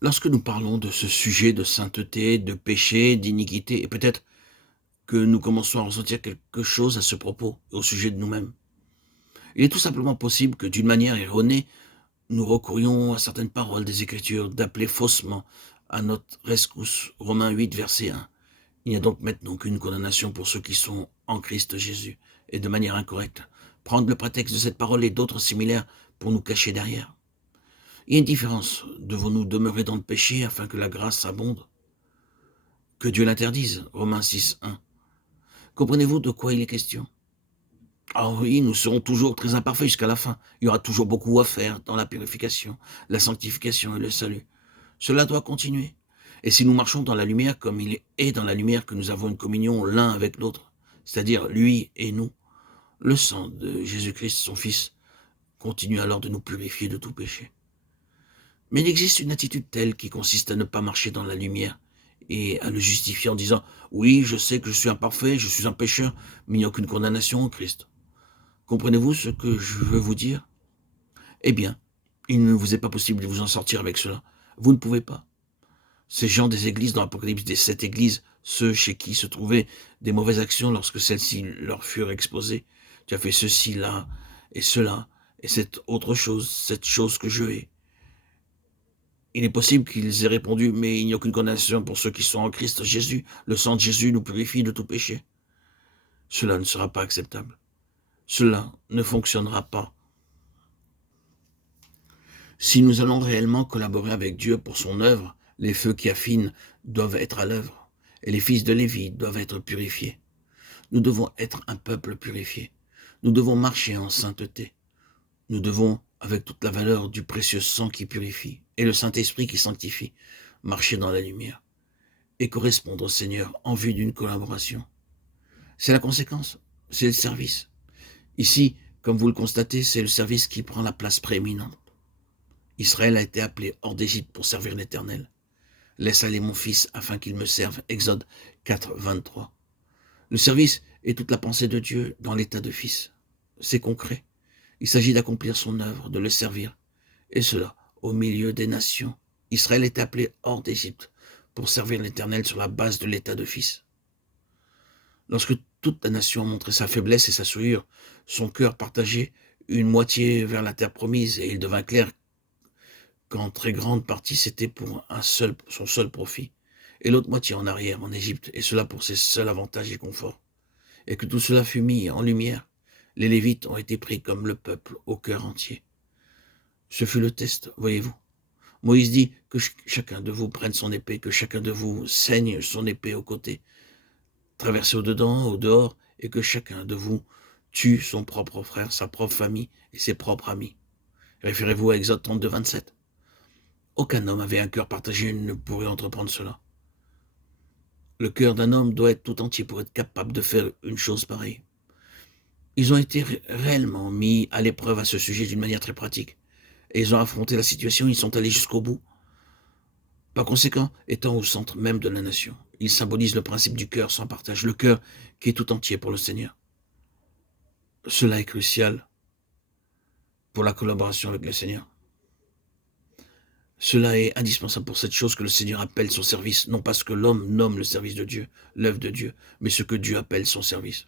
Lorsque nous parlons de ce sujet de sainteté, de péché, d'iniquité, et peut-être que nous commençons à ressentir quelque chose à ce propos, au sujet de nous-mêmes, il est tout simplement possible que d'une manière erronée, nous recourions à certaines paroles des Écritures, d'appeler faussement à notre rescousse. Romains 8, verset 1. Il n'y a donc maintenant qu'une condamnation pour ceux qui sont en Christ Jésus, et de manière incorrecte, prendre le prétexte de cette parole et d'autres similaires pour nous cacher derrière. Il y a une différence. Devons-nous demeurer dans le péché afin que la grâce abonde? Que Dieu l'interdise, Romains 6, 1. Comprenez-vous de quoi il est question? Ah oui, nous serons toujours très imparfaits jusqu'à la fin. Il y aura toujours beaucoup à faire dans la purification, la sanctification et le salut. Cela doit continuer. Et si nous marchons dans la lumière comme il est dans la lumière, que nous avons une communion l'un avec l'autre, c'est-à-dire lui et nous, le sang de Jésus-Christ, son Fils, continue alors de nous purifier de tout péché. Mais il existe une attitude telle qui consiste à ne pas marcher dans la lumière et à le justifier en disant « Oui, je sais que je suis imparfait, je suis un pécheur, mais il n'y a aucune condamnation en Christ. » Comprenez-vous ce que je veux vous dire? Eh bien, il ne vous est pas possible de vous en sortir avec cela. Vous ne pouvez pas. Ces gens des églises, dans l'Apocalypse des 7 églises, ceux chez qui se trouvaient des mauvaises actions lorsque celles-ci leur furent exposées. Tu as fait ceci, là, et cela, et cette autre chose, cette chose que je hais. Il est possible qu'ils aient répondu, mais il n'y a aucune condamnation pour ceux qui sont en Christ Jésus. Le sang de Jésus nous purifie de tout péché. Cela ne sera pas acceptable. Cela ne fonctionnera pas. Si nous allons réellement collaborer avec Dieu pour son œuvre, les feux qui affinent doivent être à l'œuvre, et les fils de Lévi doivent être purifiés. Nous devons être un peuple purifié. Nous devons marcher en sainteté. Nous devons, avec toute la valeur du précieux sang qui purifie, et le Saint-Esprit qui sanctifie, marcher dans la lumière et correspondre au Seigneur en vue d'une collaboration. C'est la conséquence, c'est le service. Ici, comme vous le constatez, c'est le service qui prend la place prééminente. Israël a été appelé hors d'Égypte pour servir l'Éternel. Laisse aller mon fils afin qu'il me serve. Exode 4, 23. Le service est toute la pensée de Dieu dans l'état de fils. C'est concret. Il s'agit d'accomplir son œuvre, de le servir. Et cela au milieu des nations. Israël est appelé hors d'Égypte pour servir l'Éternel sur la base de l'état de fils. Lorsque toute la nation a montré sa faiblesse et sa souillure, son cœur partagé une moitié vers la terre promise, et il devint clair qu'en très grande partie c'était pour son seul profit, et l'autre moitié en arrière, en Égypte, et cela pour ses seuls avantages et conforts, et que tout cela fut mis en lumière. Les Lévites ont été pris comme le peuple au cœur entier. Ce fut le test, voyez-vous. Moïse dit que chacun de vous prenne son épée, que chacun de vous saigne son épée au côté, traverser au-dedans, au-dehors, et que chacun de vous tue son propre frère, sa propre famille et ses propres amis. Référez-vous à Exode 32, 27. Aucun homme avec un cœur partagé ne pourrait entreprendre cela. Le cœur d'un homme doit être tout entier pour être capable de faire une chose pareille. Ils ont été réellement mis à l'épreuve à ce sujet d'une manière très pratique. Et ils ont affronté la situation, ils sont allés jusqu'au bout. Par conséquent, étant au centre même de la nation, ils symbolisent le principe du cœur sans partage, le cœur qui est tout entier pour le Seigneur. Cela est crucial pour la collaboration avec le Seigneur. Cela est indispensable pour cette chose que le Seigneur appelle son service, non pas ce que l'homme nomme le service de Dieu, l'œuvre de Dieu, mais ce que Dieu appelle son service.